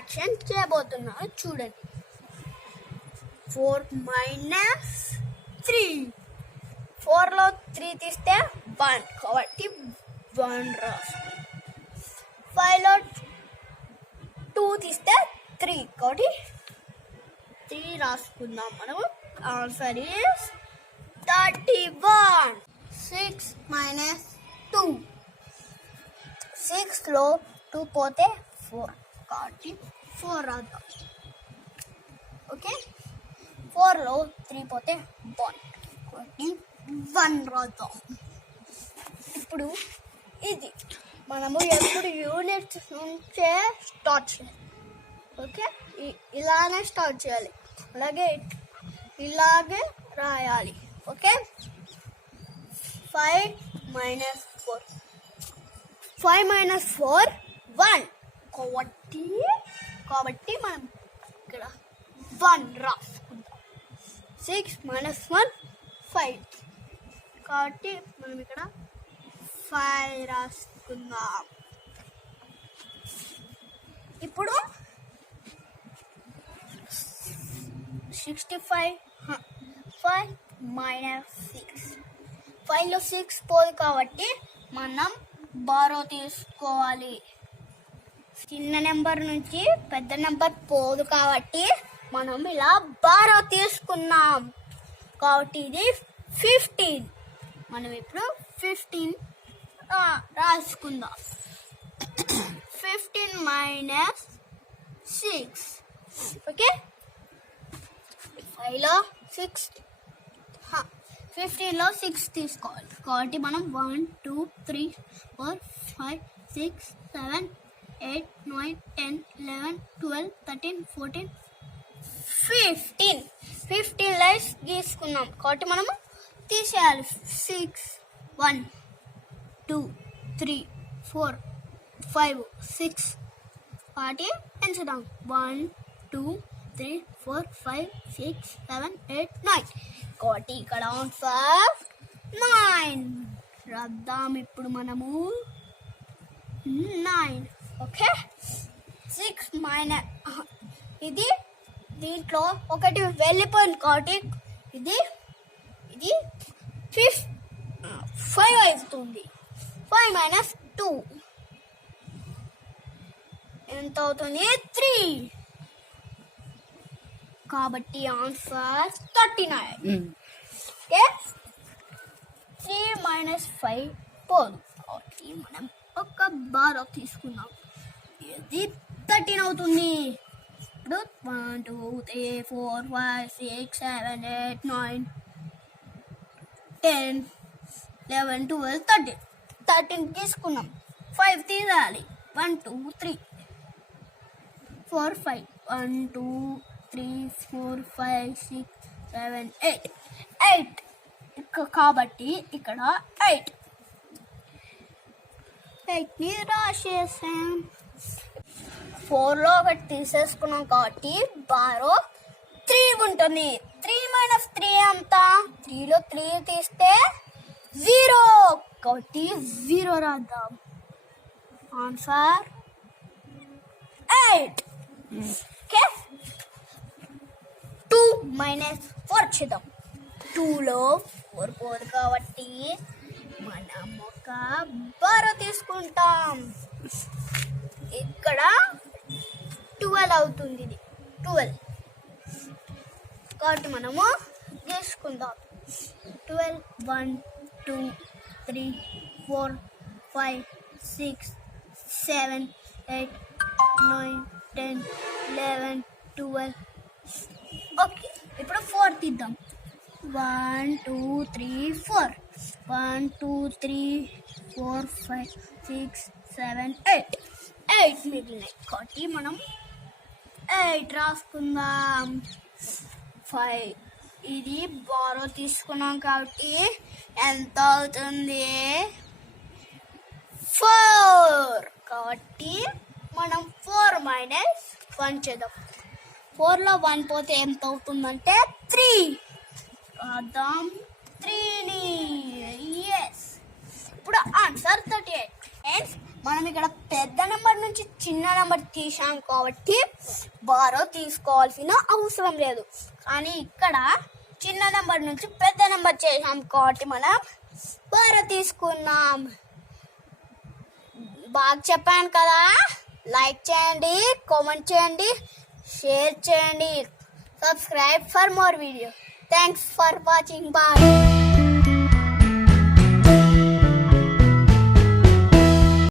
Fraction చేయబోతున్నాను చూడండి. 4 minus 3. 4లో 3 తీస్తే 1 కాబట్టి 1 రాసుకోండి. 5లో 2 తీస్తే 3 కాబట్టి 3 రాసుకుందాం. మనము ఆన్సర్ ఈస్ 31. 6 మైనస్ 2. 6లో 2 పోతే 4 కాబట్టి 4 రాద్దాం. ఓకే, 4లో 3 పోతే 1 కాబట్టి 1 రాద్దాం. ఇప్పుడు ఇది మనము ఎప్పుడు యూనిట్స్ నుంచే స్టార్ట్ చేయాలి. ఓకే, ఇలానే స్టార్ట్ చేయాలి, ఇలాగే రాయాలి. Okay, 5 minus 4. 5 మైనస్ 4 1 కాబట్టి మనం ఇక్కడ 1 రాసుకుందాం. 6 మైనస్ 1 5 కాబట్టి మనం ఇక్కడ 5 రాసుకుందాం. ఇప్పుడు 65 5 మైనస్ 6. 5లో 6 పోదు కాబట్టి మనం బారో తీసుకోవాలి. చిన్న నెంబర్ నుంచి పెద్ద నెంబర్ పోదు కాబట్టి మనం ఇలా బారో తీసుకున్నాం. కాబట్టి ఇది 15. మనం ఇప్పుడు 15 రాసుకుందాం. 15 మైనస్ 6. ఓకే, 5లో 6 15లో 6 తీసుకోవాలి కాబట్టి మనం 1 2 3 4 5 6 7 8 9 10 11 12 13 14 15 లైన్స్ గీసుకున్నాం కాబట్టి మనము తీసేయాలి. 6 1 2 3 4 5 6 కాబట్టి ఎంచుదాం. 1 2 3 4 5 6 7 8 9 కాబట్టి ఇక్కడ ఆన్సర్ 9 రాద్దాం. ఇప్పుడు మనము 9. ఓకే, 6 మైనస్ ఇది దీంట్లో ఒకటి వెళ్ళిపోయింది కాబట్టి ఇది 5 అవుతుంది. 5 మైనస్ 2 ఎంత అవుతుంది? 3 కాబట్టి ఆన్సర్ 39. ఓకే, 3 మైనస్ 5 పోదు కాబట్టి మనం ఒక బారో తీసుకున్నాం. ఇది 13 అవుతుంది. ఇప్పుడు 1 2 3 4 5 6 7 8 9 10 11 12 13 తీసుకున్నాం. 5 తీయాలి. 1 2 3 4 5 1 2 3 4 5 6 7 8 కాబట్టి ఇక్కడ 8ని రాసేసాం. 4లో ఒకటి తీసేసుకున్నాం కాబట్టి బారో 3 ఉంటుంది. 3 మైనస్ 3 ఎంత? 3లో 3 తీస్తే 0 కాబట్టి 0 రాద్దాం. ఆన్సర్ 8. ఓకే, 2 మైనస్ 4 చేద్దాం. 2లో 4 పోదు కాబట్టి మనం ఒక బారో తీసుకుంటాం. ఇక్కడ 12 అవుతుంది. ఇది 12 కాబట్టి మనము తీసుకుందాం. 12 1 2 3 4 5 6 7 8 9 10 11 12. ఓకే, ఇప్పుడు 4 తీద్దాం. 1 2 3 4 1 2 3 4 5 6 7 8 మిగిలినాయి కాబట్టి మనం 8 రాసుకుందాం. 5 ఇది బారో తీసుకున్నాం కాబట్టి ఎంత అవుతుంది? 4 కాబట్టి మనం 4 మైనస్ 1 చేద్దాం. 4లో 1 పోతే ఎంత అవుతుందంటే 3 రాద్దాం. 3ని ఎస్. ఇప్పుడు ఆన్సర్ 38. మనం ఇక్కడ పెద్ద నెంబర్ నుంచి చిన్న నెంబర్ తీసాం కాబట్టి బారో తీసుకోవాల్సిన అవసరం లేదు. కానీ ఇక్కడ చిన్న నెంబర్ నుంచి పెద్ద నెంబర్ చేసాం కాబట్టి మనం బారో తీసుకున్నాం. బాగా చెప్పాను కదా. లైక్ చేయండి, కామెంట్ చేయండి, షేర్ చేయండి, subscribe for more videos. Thanks for watching. Bye.